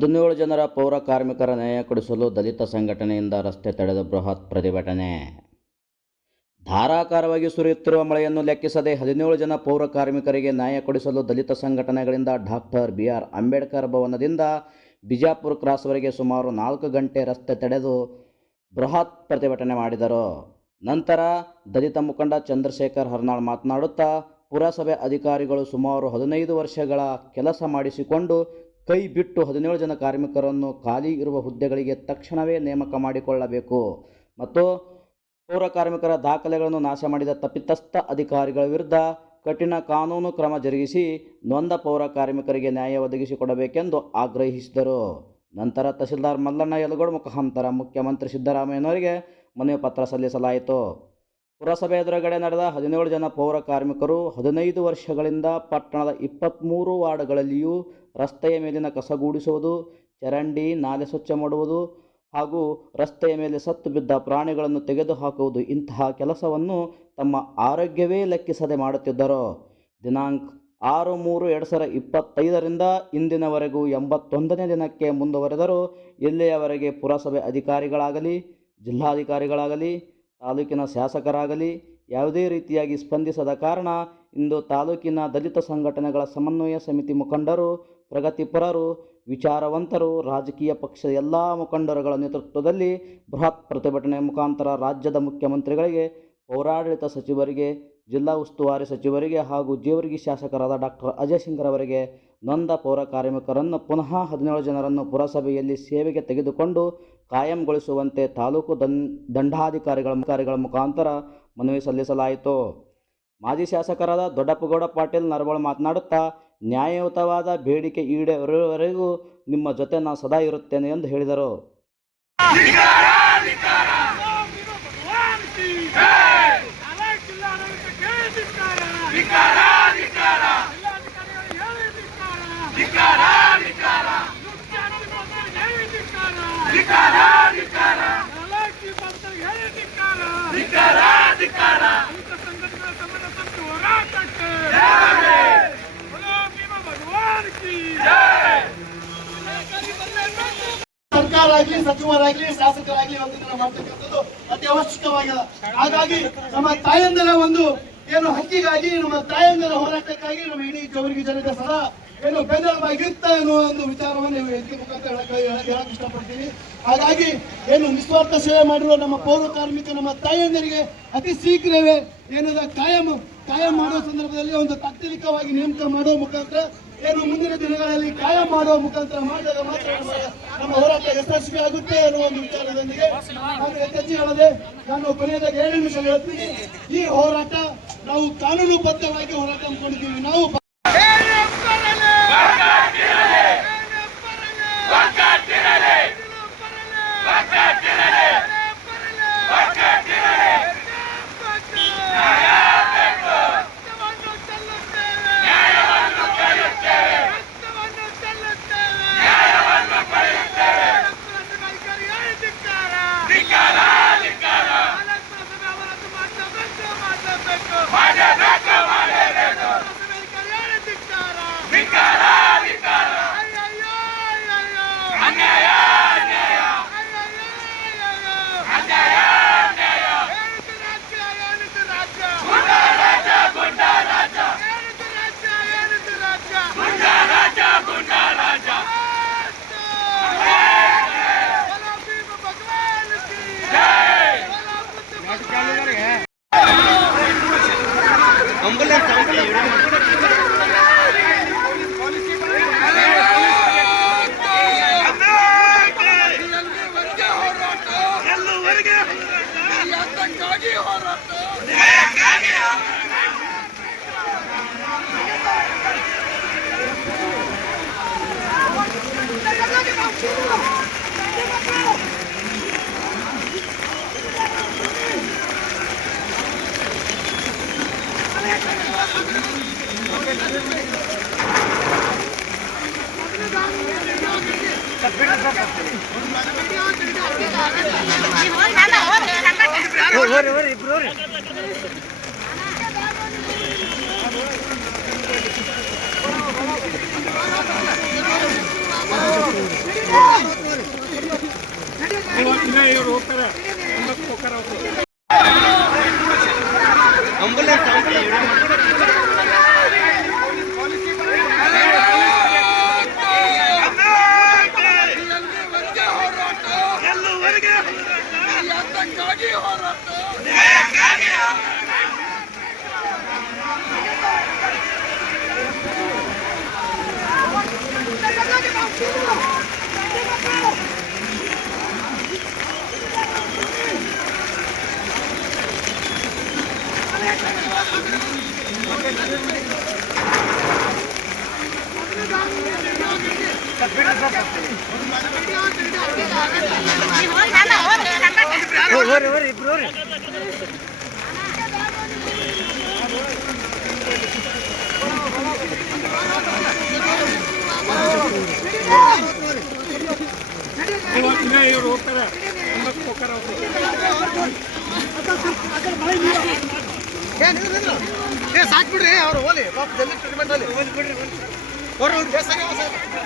ಹದಿನೇಳು ಜನರ ಪೌರ ಕಾರ್ಮಿಕರ ನ್ಯಾಯ ಕೊಡಿಸಲು ದಲಿತ ಸಂಘಟನೆಯಿಂದ ರಸ್ತೆ ತಡೆದ ಬೃಹತ್ ಪ್ರತಿಭಟನೆ. ಧಾರಾಕಾರವಾಗಿ ಸುರಿಯುತ್ತಿರುವ ಮಳೆಯನ್ನು ಲೆಕ್ಕಿಸದೆ ಹದಿನೇಳು ಜನ ಪೌರ ಕಾರ್ಮಿಕರಿಗೆ ನ್ಯಾಯ ಕೊಡಿಸಲು ದಲಿತ ಸಂಘಟನೆಗಳಿಂದ ಡಾಕ್ಟರ್ ಬಿ ಆರ್ ಅಂಬೇಡ್ಕರ್ ಭವನದಿಂದ ಬಿಜಾಪುರ ಕ್ರಾಸ್ವರೆಗೆ ಸುಮಾರು ನಾಲ್ಕು ಗಂಟೆ ರಸ್ತೆ ತಡೆದು ಬೃಹತ್ ಪ್ರತಿಭಟನೆ ಮಾಡಿದರು. ನಂತರ ದಲಿತ ಮುಖಂಡ ಚಂದ್ರಶೇಖರ್ ಹರ್ನಾಳ್ ಮಾತನಾಡುತ್ತಾ, ಪುರಸಭೆ ಅಧಿಕಾರಿಗಳು ಸುಮಾರು ಹದಿನೈದು ವರ್ಷಗಳ ಕೆಲಸ ಮಾಡಿಸಿಕೊಂಡು ಕೈ ಬಿಟ್ಟು ಹದಿನೇಳು ಜನ ಕಾರ್ಮಿಕರನ್ನು ಖಾಲಿ ಇರುವ ಹುದ್ದೆಗಳಿಗೆ ತಕ್ಷಣವೇ ನೇಮಕ ಮಾಡಿಕೊಳ್ಳಬೇಕು. ಮತ್ತು ಪೌರ ಕಾರ್ಮಿಕರ ದಾಖಲೆಗಳನ್ನು ನಾಶ ಮಾಡಿದ ತಪ್ಪಿತಸ್ಥ ಅಧಿಕಾರಿಗಳ ವಿರುದ್ಧ ಕಠಿಣ ಕಾನೂನು ಕ್ರಮ ಜರುಗಿಸಿ ನೊಂದ ಪೌರ ಕಾರ್ಮಿಕರಿಗೆ ನ್ಯಾಯ ಒದಗಿಸಿಕೊಡಬೇಕೆಂದು ಆಗ್ರಹಿಸಿದರು. ನಂತರ ತಹಸೀಲ್ದಾರ್ ಮಲ್ಲಣ್ಣ ಯಲಗೋಡ್ ಮುಖಾಂತರ ಮುಖ್ಯಮಂತ್ರಿ ಸಿದ್ದರಾಮಯ್ಯನವರಿಗೆ ಮನವಿ ಪತ್ರ ಸಲ್ಲಿಸಲಾಯಿತು. ಪುರಸಭೆ ಎದುರುಗಡೆ ನಡೆದ ಹದಿನೇಳು ಜನ ಪೌರ ಕಾರ್ಮಿಕರು ಹದಿನೈದು ವರ್ಷಗಳಿಂದ ಪಟ್ಟಣದ ಇಪ್ಪತ್ತ್ಮೂರು ವಾರ್ಡ್ಗಳಲ್ಲಿಯೂ ರಸ್ತೆಯ ಮೇಲಿನ ಕಸಗೂಡಿಸುವುದು ಚರಂಡಿ ನಾಲೆ ಸ್ವಚ್ಛ ಮಾಡುವುದು ಹಾಗೂ ರಸ್ತೆಯ ಮೇಲೆ ಸತ್ತು ಬಿದ್ದ ಪ್ರಾಣಿಗಳನ್ನು ತೆಗೆದುಹಾಕುವುದು, ಇಂತಹ ಕೆಲಸವನ್ನು ತಮ್ಮ ಆರೋಗ್ಯವೇ ಲೆಕ್ಕಿಸದೆ ಮಾಡುತ್ತಿದ್ದರು. ದಿನಾಂಕ ಆರು ಮೂರು ಎರಡು ಸಾವಿರ ಇಪ್ಪತ್ತೈದರಿಂದ ಇಂದಿನವರೆಗೂ ಎಂಬತ್ತೊಂದನೇ ದಿನಕ್ಕೆ ಮುಂದುವರೆದರೂ ಇಲ್ಲಿಯವರೆಗೆ ಪುರಸಭೆ ಅಧಿಕಾರಿಗಳಾಗಲಿ, ಜಿಲ್ಲಾಧಿಕಾರಿಗಳಾಗಲಿ, ತಾಲೂಕಿನ ಶಾಸಕರಾಗಲಿ ಯಾವುದೇ ರೀತಿಯಾಗಿ ಸ್ಪಂದಿಸದ ಕಾರಣ ಇಂದು ತಾಲೂಕಿನ ದಲಿತ ಸಂಘಟನೆಗಳ ಸಮನ್ವಯ ಸಮಿತಿ ಮುಖಂಡರು ಪ್ರಗತಿಪರರು, ವಿಚಾರವಂತರು, ರಾಜಕೀಯ ಪಕ್ಷದ ಎಲ್ಲ ಮುಖಂಡರುಗಳ ನೇತೃತ್ವದಲ್ಲಿ ಬೃಹತ್ ಪ್ರತಿಭಟನೆ ಮುಖಾಂತರ ರಾಜ್ಯದ ಮುಖ್ಯಮಂತ್ರಿಗಳಿಗೆ, ಪೌರಾಡಳಿತ ಸಚಿವರಿಗೆ, ಜಿಲ್ಲಾ ಉಸ್ತುವಾರಿ ಸಚಿವರಿಗೆ ಹಾಗೂ ಜೇವರ್ಗಿ ಶಾಸಕರಾದ ಡಾಕ್ಟರ್ ಅಜಯ್ ಸಿಂಗ್ರವರಿಗೆ ನೊಂದ ಪೌರ ಕಾರ್ಮಿಕರನ್ನು ಪುನಃ ಹದಿನೇಳು ಜನರನ್ನು ಪುರಸಭೆಯಲ್ಲಿ ಸೇವೆಗೆ ತೆಗೆದುಕೊಂಡು ಕಾಯಂಗೊಳಿಸುವಂತೆ ತಾಲೂಕು ದಂ ದಂಡಾಧಿಕಾರಿಗಳ ಅಧಿಕಾರಿಗಳ ಮುಖಾಂತರ ಮನವಿ ಸಲ್ಲಿಸಲಾಯಿತು. ಮಾಜಿ ಶಾಸಕರಾದ ದೊಡ್ಡಪ್ಪಗೌಡ ಪಾಟೀಲ್ ನರವಳ ಮಾತನಾಡುತ್ತಾ ನ್ಯಾಯಯುತವಾದ ಬೇಡಿಕೆ ಈಡೇರುವವರೆಗೂ ನಿಮ್ಮ ಜೊತೆ ನಾನು ಸದಾ ಇರುತ್ತೇನೆ ಎಂದು ಹೇಳಿದರು. ಸರ್ಕಾರ ಆಗ್ಲಿ ಸಚಿವರಾಗ್ಲಿ, ಶಾಸಕರಾಗ್ಲಿ ಒಂದು ದಿನ ಮಾಡ್ತಕ್ಕಂಥದ್ದು ಅತಿ ಅವಶ್ಯಕವಾಗಿದೆ. ಹಾಗಾಗಿ ನಮ್ಮ ತಾಯಂದಿರ ಒಂದು ಏನು ಹಕ್ಕಿಗಾಗಿ, ನಮ್ಮ ತಾಯಂದಿರ ಹೋರಾಟಕ್ಕಾಗಿ ನಮ್ಮ ಇಡೀ ಜವರಿಗೆ ಜನತೆ ಸದಾ ಏನು ಬೆಂಬಲವಾಗಿತ್ತ ಅನ್ನೋ ಒಂದು ವಿಚಾರವನ್ನು ವೇದಿಕೆ ಮುಖಾಂತರ ಹೇಳಕ್ ಹೇಳಕ್ ಇಷ್ಟಪಡ್ತೀನಿ. ಹಾಗಾಗಿ ಏನು ನಿಸ್ವಾರ್ಥ ಸೇವೆ ಮಾಡಿರುವ ನಮ್ಮ ಪೌರ ಕಾರ್ಮಿಕ ನಮ್ಮ ತಾಯಿಯಂದರಿಗೆ ಅತಿ ಶೀಘ್ರವೇ ಏನದ ಕಾಯಂ ಕಾಯಂ ಮಾಡುವ ಸಂದರ್ಭದಲ್ಲಿ ಒಂದು ತಾತ್ಕಾಲಿಕವಾಗಿ ನೇಮಕ ಮಾಡುವ ಮುಖಾಂತರ, ಏನು ಮುಂದಿನ ದಿನಗಳಲ್ಲಿ ಕಾಯಂ ಮಾಡುವ ಮುಖಾಂತರ ಮಾಡಿದಾಗ ಮಾತ್ರ ನಮ್ಮ ಹೋರಾಟ ಯಶಸ್ವಿ ಆಗುತ್ತೆ ಅನ್ನುವ ಒಂದು ವಿಚಾರದೊಂದಿಗೆ ನಾನು ಹೆಚ್ಚೆಚ್ಚು ಹೇಳದೆ ನಾನು ಕೊನೆಯದಾಗ ಎರಡು ನಿಮಿಷ ಹೇಳ್ತೀನಿ. ಈ ಹೋರಾಟ ನಾವು ಕಾನೂನುಬದ್ಧವಾಗಿ ಹೋರಾಟ ಮಾಡಿದ್ದೀವಿ ನಾವು Back up, get in it! Back up, get in it! Back up! ಹೋಗ್ತಾರೆ ಅಂಬುಲೆನ್ಸ್ ಅಂಬುಲೆನ್ಸ್ ¡Vamos! ಏ ಸಾಕ್ಬಿಡ್ರಿ ಅವ್ರು ಹೋಲಿ ಪಾಪ ಜಲ್ದಿ ಟ್ರೀಟ್ಮೆಂಟ್ ಅಲ್ಲಿ ಅವ್ರು ಕೇಸ್ ಆಗ್ಯಾವ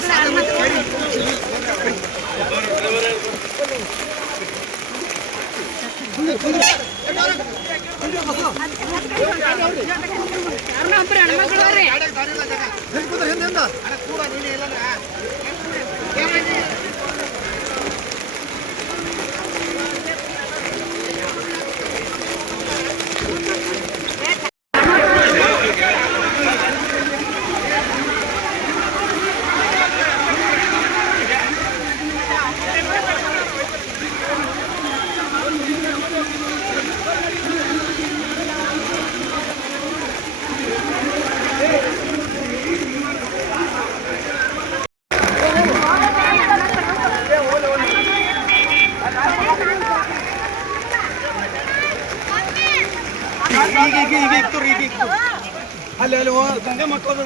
ಸಾಹೇಬ್ರೆ. ಈಗ ಈಗ ಈಗ ಇಕ್ತು ಈಗ ಇಕ್ತು ಅಲ್ಲಿ ಅಲ್ಲಿ ಹೋ- ಗಂಗೆ ಮಕ್ಕಳು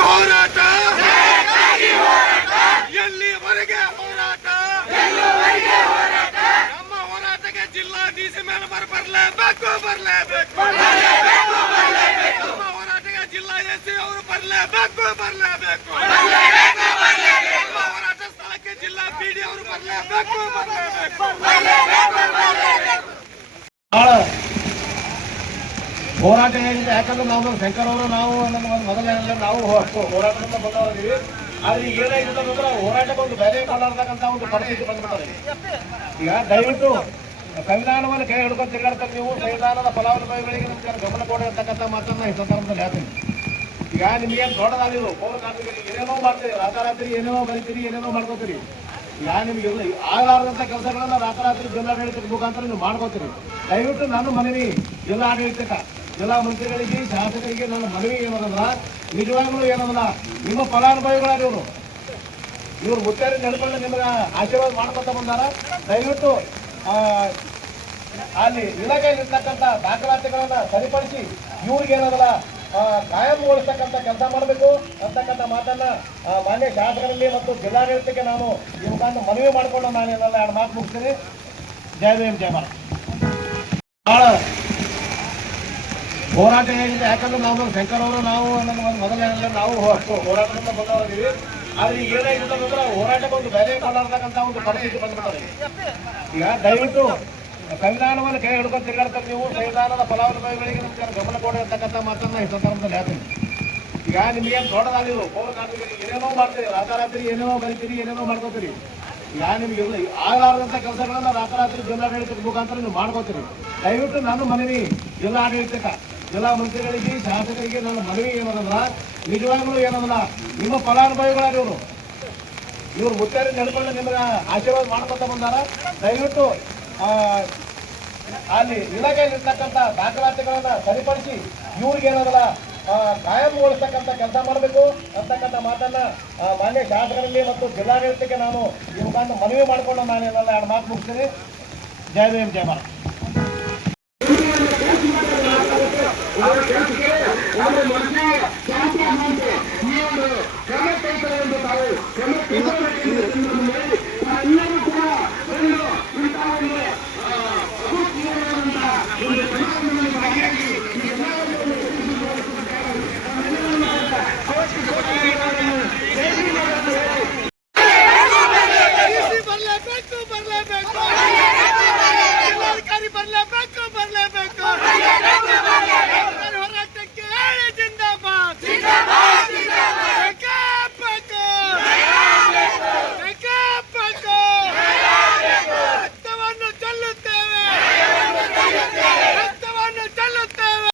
ಹೋರಾಟ ಎಲ್ಲಿವರೆಗೆ ಹೋರಾಟ ನಮ್ಮ ಹೋರಾಟಕ್ಕೆ ಜಿಲ್ಲಾ ಡಿಸಿ ಮೇಲೆ ಬರ ಬರಲೇಬೇಕು ನಮ್ಮ ಹೋರಾಟಕ್ಕೆ ಜಿಲ್ಲಾ ಎಸಿ ಅವರು ಬರಲೇಬೇಕು ಬರಲೇಬೇಕು ನಮ್ಮ ಹೋರಾಟ ಸ್ಥಳಕ್ಕೆ ಜಿಲ್ಲಾ ಬಿಡಿ ಅವರು ಬರಲೇಬೇಕು ಬರಲೇಬೇಕು ಹೋರಾಟ ಏನಿದೆ ಯಾಕಂದ್ರೆ ನಾವು ಶಂಕರ್ ಅವರು, ನಾವು ನಮ್ಮ ಮೊದಲನೇ ನಾವು ಹೋರಾಟದಿಂದ ಬಂದವರಿದ್ದೀವಿ. ಆದ್ರೆ ಈಗ ಏನಾಗಿದೆ ಅಂದ್ರೆ ಹೋರಾಟಕ್ಕೆ ಒಂದು ಬೆಲೆ ಕೊಡಲಾರ್ದಕ್ಕಂತ ಒಂದು ಪರಿಸ್ಥಿತಿ ಬಂದ್ಬಿಡ್ತಾರೆ ಈಗ ದಯವಿಟ್ಟು ಸಂವಿಧಾನವನ್ನು ಕೈ ಹಿಡ್ಕೊಂಡು ತಿರುಗಾಡ್ತಾರೆ ನೀವು, ಸಂವಿಧಾನದ ಫಲಾನುಭವಿಗಳಿಗೆ ನಿಮ್ಗೆ ಗಮನ ಕೊಡಿ ಮಾತನ್ನ ಈ ಸಂದರ್ಭದಲ್ಲಿ ಹೇಳ್ತೀನಿ. ಈಗ ನಿಮ್ಗೆ ದೊಡ್ಡದಾಗಿರು ಪೌರ ಕಾರ್ಮಿಕರಿಗೆ ಏನೇನೋ ಮಾಡ್ತೀರಿ, ರಾತ್ರಾತ್ರಿ ಏನೇನೋ ಬರೀತೀರಿ ಏನೇನೋ ಮಾಡ್ಕೋತೀರಿ. ಈಗ ನಿಮ್ಗೆ ಆಗಲಾರದಂಥ ಕೆಲಸಗಳನ್ನ ರಾತಾರಾತ್ರಿ ಜಿಲ್ಲಾಡಳಿತದ ಮುಖಾಂತರ ನೀವು ಮಾಡ್ಕೋತೀರಿ. ದಯವಿಟ್ಟು ನಾನು ಮನವಿ, ಜಿಲ್ಲಾಡಳಿತಕ್ಕ, ಜಿಲ್ಲಾ ಮಂತ್ರಿಗಳಿಗೆ, ಶಾಸಕರಿಗೆ ನನ್ನ ಮನವಿ ಏನದಲ್ಲ ನಿಜವಾಗ್ಲೂ ಏನದಲ್ಲ ನಿಮ್ಮ ಫಲಾನುಭವಿಗಳಾರ ಇವರು ಮುತ್ತೇರಿ ನಡ್ಕೊಂಡು ನಿಮ್ಗೆ ಆಶೀರ್ವಾದ ಮಾಡ್ಕೊತ ಬಂದಾರ. ದಯವಿಟ್ಟು ಅಲ್ಲಿ ಇಲಾಖೆಯಲ್ಲಿರ್ತಕ್ಕಂಥ ದಾಖಲಾತಿಗಳನ್ನ ಸರಿಪಡಿಸಿ ಇವ್ರಿಗೆ ಏನದಲ್ಲ ಆ, ಕಾಯಂಗೊಳಿಸ್ತಕ್ಕಂಥ ಕೆಲಸ ಮಾಡಬೇಕು ಅಂತಕ್ಕಂಥ ಮಾತನ್ನ ಮಾನ್ಯ ಶಾಸಕರಲ್ಲಿ ಮತ್ತು ಜಿಲ್ಲಾಡಳಿತಕ್ಕೆ ನಾನು ಈ ಮುಖಾಂತರ ಮನವಿ ಮಾಡಿಕೊಂಡು ನಾನು ಏನಲ್ಲ ಎರಡು ಮಾತು ಮುಗಿಸ್ತೀನಿ. ಜಯ ಭೀಮ್ ಜಯ ಬಹಳ ಹೋರಾಟ ಏನಿದೆ ಯಾಕಂದ್ರೆ ನಾವು ಶಂಕರ್ ಅವರು ನಾವು ನಮ್ಮ ಒಂದು ಮೊದಲನೇ ನಾವು ಹೋರಾಟದಿಂದ ಬಂದವರಿದ್ದೀವಿ. ಆದ್ರೆ ಈಗ ಹೋರಾಟಕ್ಕೆ ಒಂದು ಬೆಲೆ ಕೊಡಲಾರ್ದಕ್ಕಂತ ಒಂದು ಪರಿಸ್ಥಿತಿ ಬಂದ್ಬಿಡ್ತಾರೆ ಈಗ ದಯವಿಟ್ಟು ಸಂವಿಧಾನವನ್ನು ಕೈ ಹಿಡ್ಕೊಂಡು ತಿರುಗಾಡ್ತಾರೆ ನೀವು, ಸಂವಿಧಾನದ ಫಲಾನುಭವಿಗಳಿಗೆ ನಿಮ್ಗೆ ಗಮನ ಕೊಡಿರ್ತಕ್ಕಂಥ ಮಾತನ್ನ ಈ ಸಂದರ್ಭದಲ್ಲಿ ಹೇಳ್ತೀನಿ. ಈಗ ನಿಮ್ಗೆ ದೊಡ್ಡದಾಗಿದ್ರು ಏನೇನೋ ಮಾಡ್ತೀರಿ, ರಾತಾರಾತ್ರಿ ಏನೇನೋ ಬರೀತೀರಿ ಏನೇನೋ ಮಾಡ್ಕೋತೀರಿ. ಈಗ ನಿಮ್ಗೆ ಆಗಲಾರದಂತ ಕೆಲಸಗಳನ್ನ ರಾತ್ರಾತ್ರಿ ಜಿಲ್ಲಾಡಳಿತದ ಮುಖಾಂತರ ನೀವು ಮಾಡ್ಕೋತೀರಿ. ದಯವಿಟ್ಟು ನಾನು ಮನವಿ ಜಿಲ್ಲಾಡಳಿತಕ್ಕೆ. ಜಿಲ್ಲಾ ಮಂತ್ರಿಗಳಿಗೆ ಶಾಸಕರಿಗೆ ನನ್ನ ಮನವಿ ಏನಂದ್ರ ನಿಜವಾಗ್ಲೂ ಏನಂದ್ರ ನಿಮ್ಮ ಫಲಾನುಭವಿಗಳಾರ ಇವರು. ಇವ್ರು ಮುತ್ತಾರಿ ನಡ್ಕೊಂಡು ನಿಮ್ಗೆ ಆಶೀರ್ವಾದ ಮಾಡ್ಕೊತ ಬಂದಾರ. ದಯವಿಟ್ಟು ಅಲ್ಲಿ ಇಲಾಖೆಯಲ್ಲಿ ಇರ್ತಕ್ಕಂಥ ದಾಖಲಾತಿಗಳನ್ನ ಸರಿಪಡಿಸಿ ಇವ್ರಿಗೆ ಏನದಲ್ಲ ಕಾಯಂಗೊಳಿಸ್ತಕ್ಕಂಥ ಕೆಲಸ ಮಾಡಬೇಕು ಅಂತಕ್ಕಂಥ ಮಾತನ್ನ ಮಾನ್ಯ ಶಾಸಕರಲ್ಲಿ ಮತ್ತು ಜಿಲ್ಲಾಡಳಿತಕ್ಕೆ ನಾನು ಈ ಮನವಿ ಮಾಡಿಕೊಂಡು ನಾನು ಎರಡು ಮಾತು ಮುಗಿಸ್ತೀನಿ. ಜಯ ಭೀಮ್ ಜಯ ಭಾರತ್. ಡಿಸಿ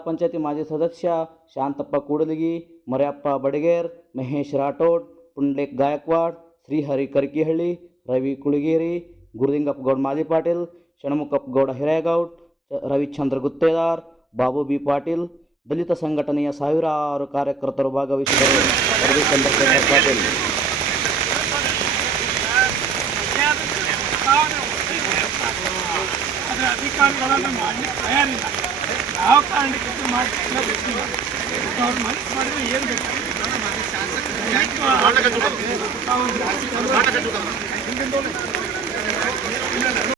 ಪಂಚಾಯತಿ ಮಾಜಿ ಸದಸ್ಯ ಶಾಂತಪ್ಪ ಕೂಡಲಿಗಿ ಮರ್ಯಪ್ಪ ಬಡಗೇರ್ ಮಹೇಶ್ ರಾಠೋಡ್ ಪುಂಡ್ಲೇಕ್ ಗಾಯಕ್ವಾಡ್ ಶ್ರೀಹರಿ ಕರ್ಕಿಹಳ್ಳಿ ರವಿ ಕುಳಗೇರಿ ಗುರುಲಿಂಗಪ್ಪ ಗೌಡ್ ಮಾದಿ ಪಾಟೀಲ್ ಷಣ್ಮುಖಪ್ಪ ಗೌಡ ಹಿರೇಗೌಡ್ ಚ- ರವಿಚಂದ್ರ ಗುತ್ತೇದಾರ್ ಬಾಬು ಬಿ ಪಾಟೀಲ್ ದಲಿತ ಸಂಘಟನೆಯ ಸಾವಿರಾರು ಕಾರ್ಯಕರ್ತರು ಭಾಗವಹಿಸಿದರು ವರದಿ ಚಂದ್ರಶೇಖರ್ ಪಾಟೀಲ್ ಅದರ ಅಧಿಕಾರಿಗಳನ್ನು ಮಾಡಲಿಕ್ಕೆ ತಯಾರಿಲ್ಲ ಯಾವ ಕಾರಣಕ್ಕೆ ಮಾಡಲಿಕ್ಕೆ ಗೊತ್ತಿಲ್ಲ ಅವ್ರ ಮನಸ್ಸು ಮಾಡಿದ್ರೆ ಏನು ಬೇಕಾಗುತ್ತೆ ನಾಟಕ